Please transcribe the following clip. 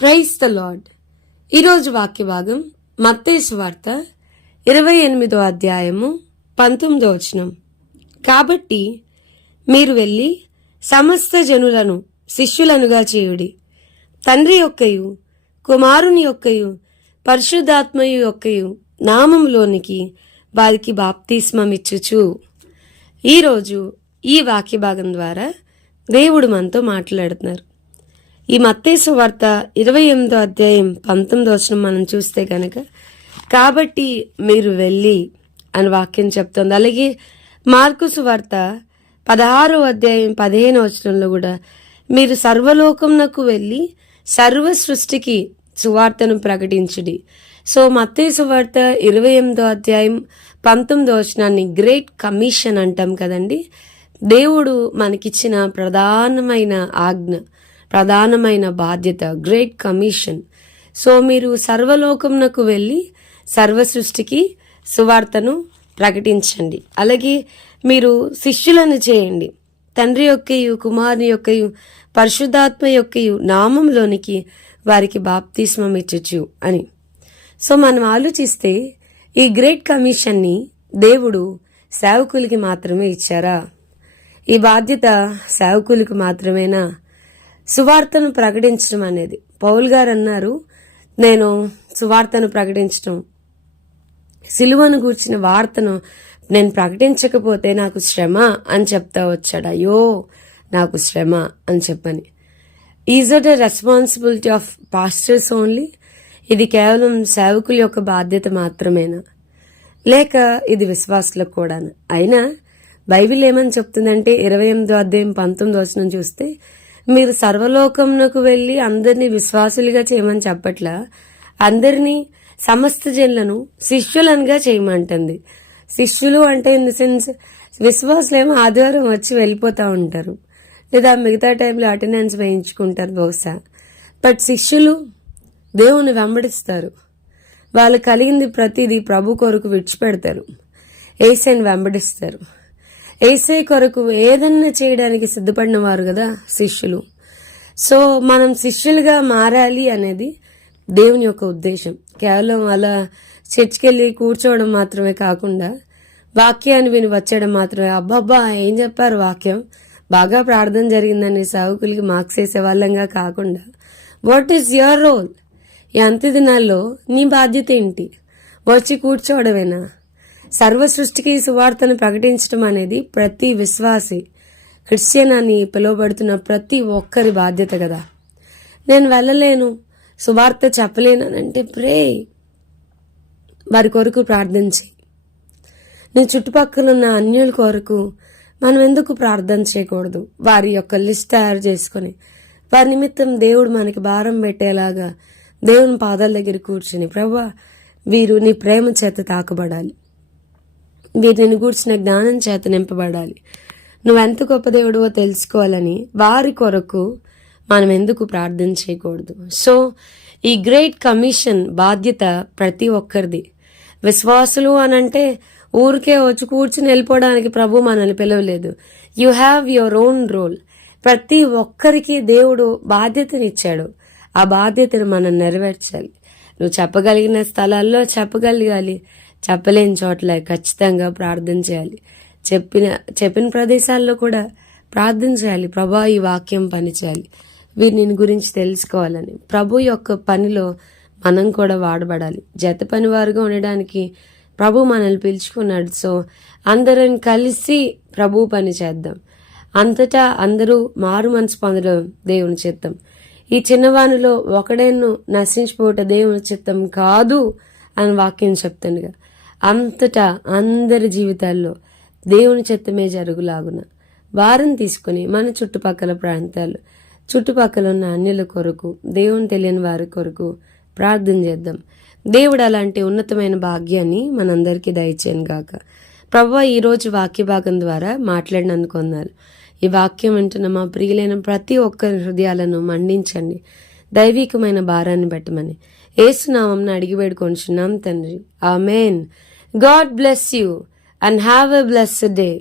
Praise the lord. ఈరోజు వాక్య భాగం మత్తయి సువార్త 28వ అధ్యాయము 19వ వచనం. కాబట్టి మీరు వెళ్ళి సమస్త జనులను శిష్యులనుగా చేయుడి, తండ్రి యొక్కయు కుమారుని యొక్కయు పరిశుద్ధాత్మయు యొక్కయు నామములోనికి వారికి బాప్తిస్మమిచ్చుచు. ఈరోజు ఈ వాక్య భాగం ద్వారా దేవుడు మనతో మాట్లాడుతున్నారు. ఈ మత్తయి సువార్త 28వ అధ్యాయం 19వ వచనం మనం చూస్తే కనుక కాబట్టి మీరు వెళ్ళి అని వాక్యం చెప్తోంది. అలాగే మార్కు సువార్త 16వ అధ్యాయం 15వ వచనంలో కూడా మీరు సర్వలోకమునకు వెళ్ళి సర్వ సృష్టికి సువార్తను ప్రకటించుడి. సో మత్తయి సువార్త 28వ అధ్యాయం 19వ వచనాన్ని గ్రేట్ కమిషన్ అంటాం కదండి. దేవుడు మనకిచ్చిన ప్రధానమైన ఆజ్ఞ, ప్రధానమైన బాధ్యత, గ్రేట్ కమిషన్. సో మీరు సర్వలోకమునకు వెళ్ళి సర్వ సృష్టికి సువార్తను ప్రకటించండి. అలాగే మీరు శిష్యులను చేయండి, తండ్రి యొక్కయు కుమారుని యొక్కయు పరిశుద్ధాత్మ యొక్కయు నామంలోనికి వారికి బాప్తిస్మం ఇచ్చుచు అని. సో మనం ఆలోచిస్తే ఈ గ్రేట్ కమిషన్ని దేవుడు సేవకులకి మాత్రమే ఇచ్చారా? ఈ బాధ్యత సేవకులకు మాత్రమేనా? సువార్తను ప్రకటించడం అనేది, పౌలు గారు అన్నారు, నేను సువార్తను ప్రకటించడం, సిలువను గూర్చిన వార్తను నేను ప్రకటించకపోతే నాకు శ్రమ అని చెప్తా వచ్చాడు. అయ్యో నాకు శ్రమ అని చెప్పని. Is it a responsibility of pastors only? ఇది కేవలం సేవకుల యొక్క బాధ్యత మాత్రమేనా, లేక ఇది విశ్వాసులకు కూడానా? అయినా బైబిల్ ఏమని చెప్తుందంటే 28వ అధ్యాయం 19వ వచనం చూస్తే మీరు సర్వలోకమునకు వెళ్ళి అందరినీ విశ్వాసులుగా చేయమని చెప్పట్లా, అందరినీ సమస్త జనులను శిష్యులనుగా చేయమంటుంది. శిష్యులు అంటే ఇన్ ది సెన్స్ విశ్వాసులేమో ఆదివారం వచ్చి వెళ్ళిపోతూ ఉంటారు, లేదా మిగతా టైంలో అటెండెన్స్ వేయించుకుంటారు బహుశా. బట్ శిష్యులు దేవుని వెంబడిస్తారు, వాళ్ళు కలిగింది ప్రతిదీ ప్రభు కొరకు విడిచిపెడతారు, యేసయ్యని వెంబడిస్తారు. యేసయ్య కొరకు ఏదన్నా చేయడానికి సిద్ధపడిన వారు కదా శిష్యులు. సో మనం శిష్యులుగా మారాలి అనేది దేవుని యొక్క ఉద్దేశం. కేవలం అలా చర్చికి వెళ్ళి కూర్చోవడం మాత్రమే కాకుండా, వాక్యాన్ని విని వచ్చేయడం మాత్రమే, అబ్బాబ్బా ఏం చెప్పారు వాక్యం, బాగా ప్రార్థన జరిగిందని సేవకులకి మార్క్స్ వేసే వాళ్ళంగా కాకుండా, వాట్ ఈస్ యువర్ రోల్? ఈ అంత్య దినాల్లో నీ బాధ్యత ఏంటి? వచ్చి కూర్చోవడమేనా? సర్వ సృష్టికి సువార్తను ప్రకటించడం అనేది ప్రతి విశ్వాసి, క్రిస్టియన్ అని పిలువబడుతున్న ప్రతి ఒక్కరి బాధ్యత కదా. నేను వెళ్ళలేను, సువార్త చెప్పలేను అంటే ప్రే, వారి కొరకు ప్రార్థించి. నీ చుట్టుపక్కల ఉన్న అన్యుల కొరకు మనం ఎందుకు ప్రార్థన చేయకూడదు? వారి యొక్క లిస్ట్ తయారు చేసుకుని వారి నిమిత్తం దేవుడు మనకి భారం పెట్టేలాగా దేవుని పాదాల దగ్గర కూర్చుని, ప్రభువా వీరు నీ ప్రేమ చేత తాకబడాలి, వీరిని గూర్చిన జ్ఞానం చేత నింపబడాలి, నువ్వెంత గొప్ప దేవుడివో తెలుసుకోవాలని వారి కొరకు మనం ఎందుకు ప్రార్థన చేయకూడదు? సో ఈ గ్రేట్ కమిషన్ బాధ్యత ప్రతి ఒక్కరిది. విశ్వాసులు అనంటే ఊరికే వచ్చి కూర్చుని వెళ్ళిపోవడానికి ప్రభు మనల్ని పిలవలేదు. You have your own role. ప్రతి ఒక్కరికి దేవుడు బాధ్యతనిచ్చాడు, ఆ బాధ్యతను మనం నెరవేర్చాలి. నువ్వు చెప్పగలిగిన స్థలాల్లో చెప్పగలగాలి, చెప్పలేని చోట్ల ఖచ్చితంగా ప్రార్థన చేయాలి. చెప్పిన ప్రదేశాల్లో కూడా ప్రార్థన చేయాలి, ప్రభా ఈ వాక్యం పని చేయాలి, వీరిని గురించి తెలుసుకోవాలని. ప్రభు యొక్క పనిలో మనం కూడా వాడబడాలి. జత పనివారుగా ఉండడానికి ప్రభు మనల్ని పిలుచుకున్నాడు. సో అందరం కలిసి ప్రభు పని చేద్దాం. అంతటా అందరూ మారు మనసు పొందడం దేవుని చిత్తం. ఈ చిన్నవానిలో ఒకడేను నశించిపోవట దేవుని చిత్తం కాదు అని వాక్యం చెప్తుండగా, అంతటా అందరి జీవితాల్లో దేవుని చిత్తమే జరుగులాగున వారిని తీసుకుని మన చుట్టుపక్కల ప్రాంతాలు, చుట్టుపక్కల ఉన్న అన్యుల కొరకు, దేవుని తెలియని వారి కొరకు ప్రార్థన చేద్దాం. దేవుడు అలాంటి ఉన్నతమైన భాగ్యాన్ని మనందరికీ దయచేయను గాక. ప్రభువా ఈరోజు వాక్య భాగం ద్వారా మాట్లాడినందుకు వందనాలు. ఈ వాక్యం వింటున్న మా ప్రియులైన ప్రతి ఒక్కరి హృదయాలను మండించండి, దైవికమైన భారాన్ని పెట్టమని యేసు నామమున అడిగి వేడుకొంచున్నాం తండ్రి, ఆమేన్. God bless you and have a blessed day.